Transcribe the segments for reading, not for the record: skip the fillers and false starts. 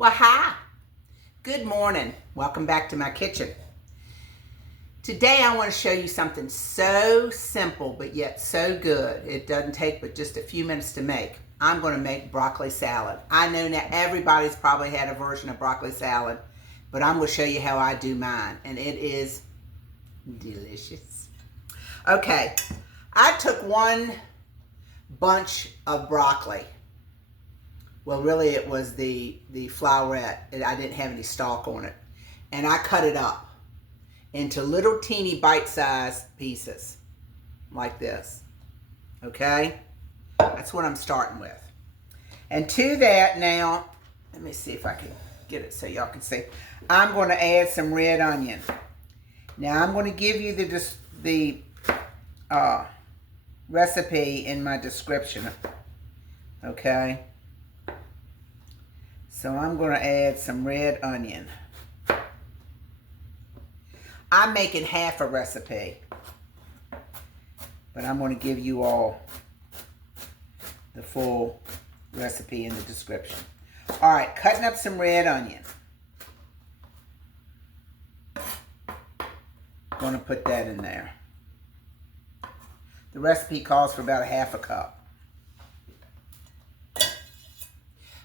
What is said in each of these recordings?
Well, hi. Good morning. Welcome back to my kitchen. Today I want to show you something so simple but yet so good. It doesn't take but just a few minutes to make. I'm going to make broccoli salad. I know now everybody's probably had a version of broccoli salad, but I'm going to show you how I do mine, and it is delicious. Okay, I took one bunch of broccoli. Well, really, it was the flowerette. I didn't have any stalk on it. And I cut it up into little teeny bite-sized pieces like this. Okay? That's what I'm starting with. And to that now, let me see if I can get it so y'all can see. I'm going to add some red onion. Now, I'm going to give you the recipe in my description. Okay? So I'm going to add some red onion. I'm making half a recipe, but I'm going to give you all the full recipe in the description. All right, cutting up some red onion. Going to put that in there. The recipe calls for about a half a cup.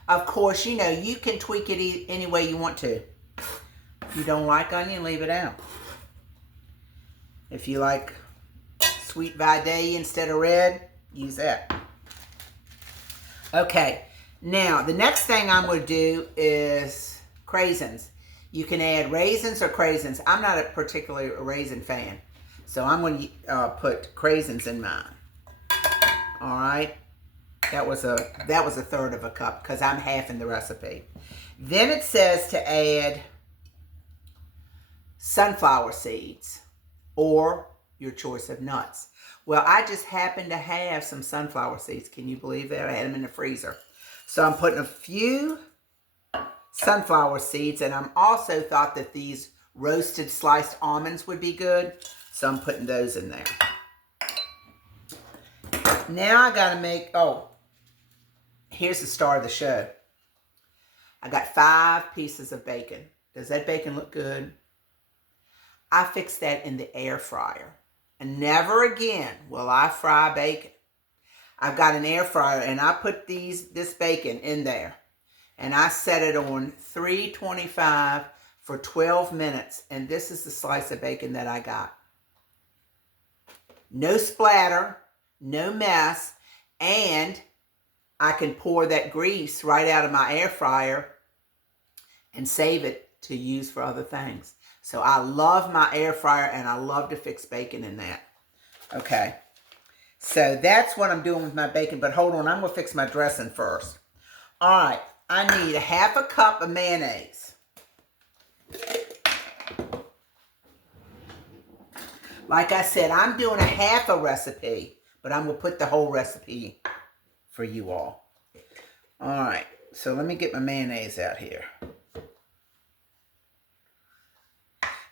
Of course, you know, you can tweak it any way you want to. If you don't like onion, leave it out. If you like sweet Vidalia instead of red, use that. Okay, now the next thing I'm going to do is craisins. You can add raisins or craisins. I'm not particularly a raisin fan, so I'm going to put craisins in mine. All right. That was a third of a cup because I'm halving the recipe. Then it says to add sunflower seeds or your choice of nuts. Well, I just happen to have some sunflower seeds. Can you believe that? I had them in the freezer. So I'm putting a few sunflower seeds, and I'm also thought that these roasted sliced almonds would be good. So I'm putting those in there. Now I got to make, here's the star of the show. I got 5 pieces of bacon. Does that bacon look good? I fixed that in the air fryer. And never again will I fry bacon. I've got an air fryer, and I put this bacon in there. And I set it on 325 for 12 minutes. And this is the slice of bacon that I got. No splatter, no mess, and I can pour that grease right out of my air fryer and save it to use for other things. So I love my air fryer, and I love to fix bacon in that. Okay, so that's what I'm doing with my bacon, but hold on, I'm going to fix my dressing first. All right, I need a half a cup of mayonnaise. Like I said, I'm doing a half a recipe, but I'm going to put the whole recipe for you all. All right, so let me get my mayonnaise out here.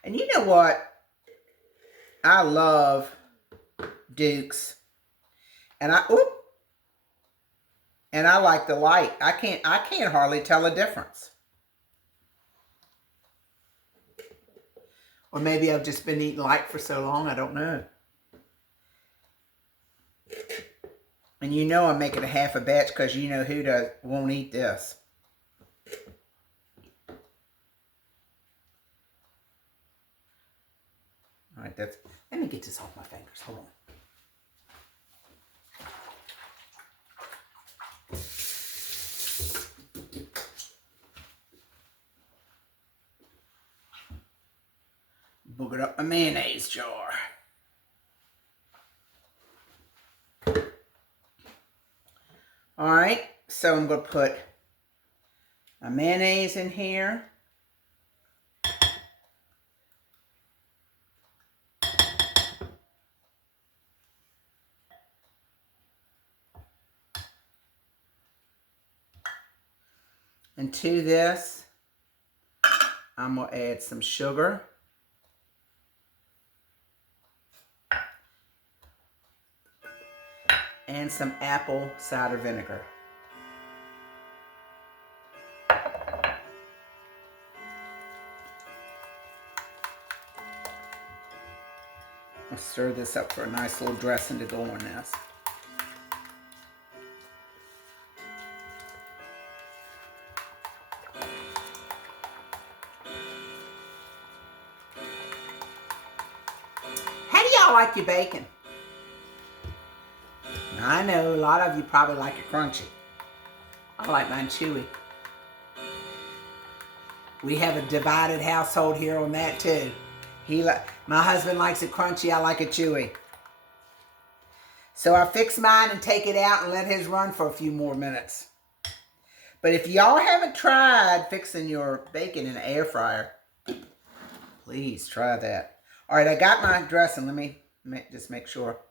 And you know what? I love Duke's. And I like the light. I can't hardly tell a difference. Or maybe I've just been eating light for so long, I don't know. And you know I'm making a half a batch because you know who won't eat this. All right, let me get this off my fingers. Hold on. Boogered up my mayonnaise jar. All right, so I'm going to put my mayonnaise in here. And to this, I'm going to add some sugar. And some apple cider vinegar. I'll stir this up for a nice little dressing to go on this. How do y'all like your bacon? I know a lot of you probably like it crunchy. I like mine chewy. We have a divided household here on that too. My husband likes it crunchy, I like it chewy. So I fix mine and take it out and let his run for a few more minutes. But if y'all haven't tried fixing your bacon in an air fryer, please try that. All right, I got my dressing. Let me just make sure.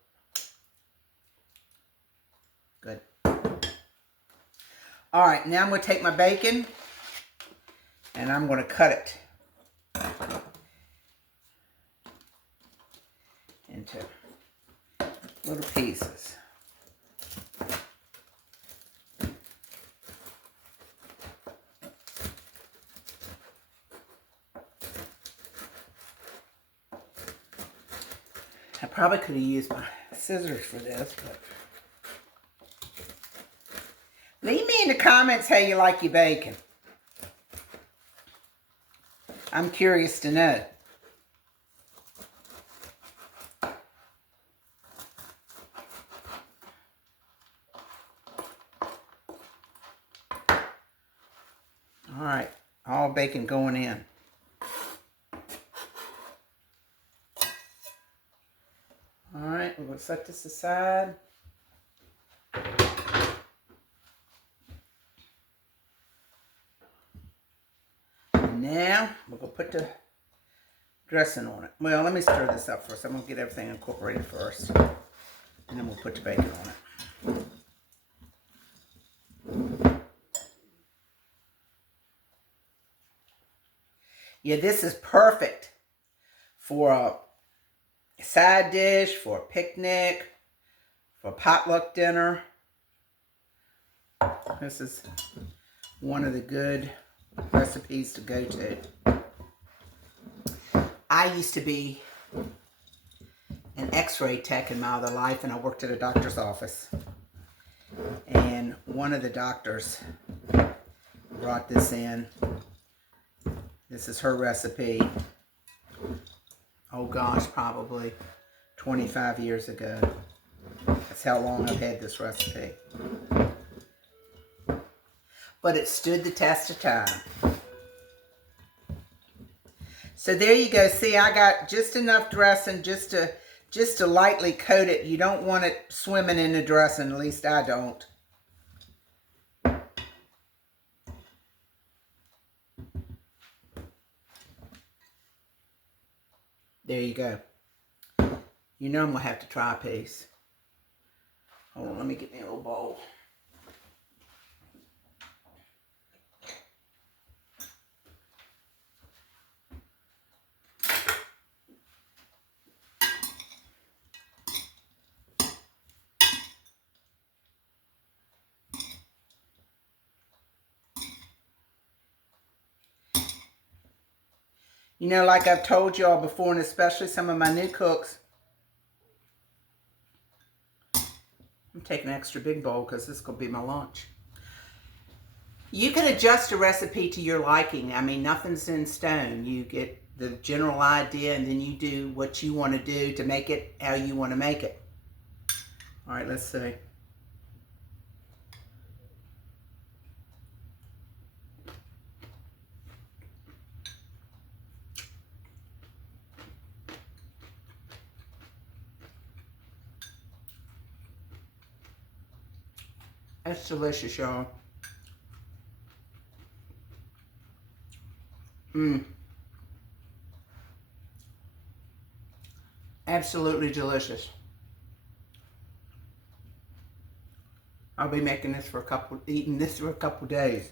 Good. All right, now I'm going to take my bacon and I'm going to cut it into little pieces. I probably could have used my scissors for this, but leave me in the comments how you like your bacon. I'm curious to know. All right, all bacon going in. All right, we're going to set this aside. Now, we're going to put the dressing on it. Well, let me stir this up first. I'm going to get everything incorporated first. And then we'll put the bacon on it. Yeah, this is perfect for a side dish, for a picnic, for a potluck dinner. This is one of the good recipes to go to. I used to be an x-ray tech in my other life, and I worked at a doctor's office. And one of the doctors brought this in. This is her recipe. Oh gosh, probably 25 years ago. That's how long I've had this recipe. But it stood the test of time. So there you go. See, I got just enough dressing just to lightly coat it. You don't want it swimming in the dressing, at least I don't. There you go. You know I'm going to have to try a piece. Hold on, let me get me a little bowl. You know, like I've told y'all before, and especially some of my new cooks, I'm taking an extra big bowl because this is going to be my lunch. You can adjust a recipe to your liking. I mean, nothing's in stone. You get the general idea, and then you do what you want to do to make it how you want to make it. All right, let's see. That's delicious, y'all. Absolutely delicious. I'll be making this for eating this for a couple days.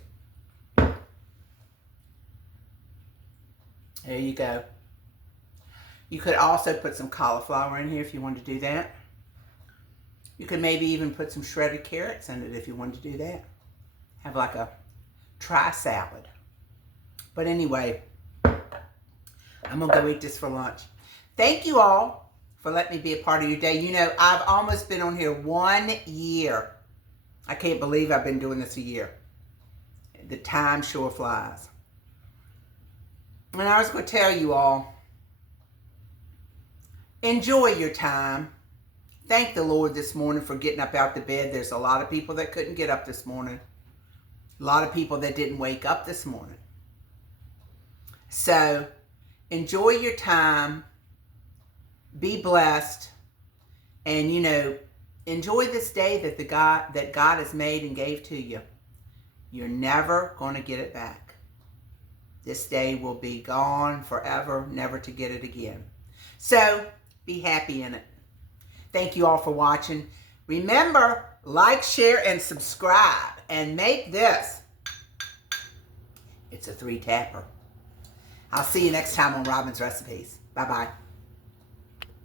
There you go. You could also put some cauliflower in here if you wanted to do that. You could maybe even put some shredded carrots in it if you wanted to do that. Have like a tri-salad. But anyway, I'm going to go eat this for lunch. Thank you all for letting me be a part of your day. You know, I've almost been on here 1 year. I can't believe I've been doing this a year. The time sure flies. And I was going to tell you all, enjoy your time. Thank the Lord this morning for getting up out the bed. There's a lot of people that couldn't get up this morning. A lot of people that didn't wake up this morning. So, enjoy your time. Be blessed. And, you know, enjoy this day that God has made and gave to you. You're never going to get it back. This day will be gone forever, never to get it again. So, be happy in it. Thank you all for watching. Remember, like, share, and subscribe. And make this. It's a 3-tapper. I'll see you next time on Robin's Recipes. Bye-bye.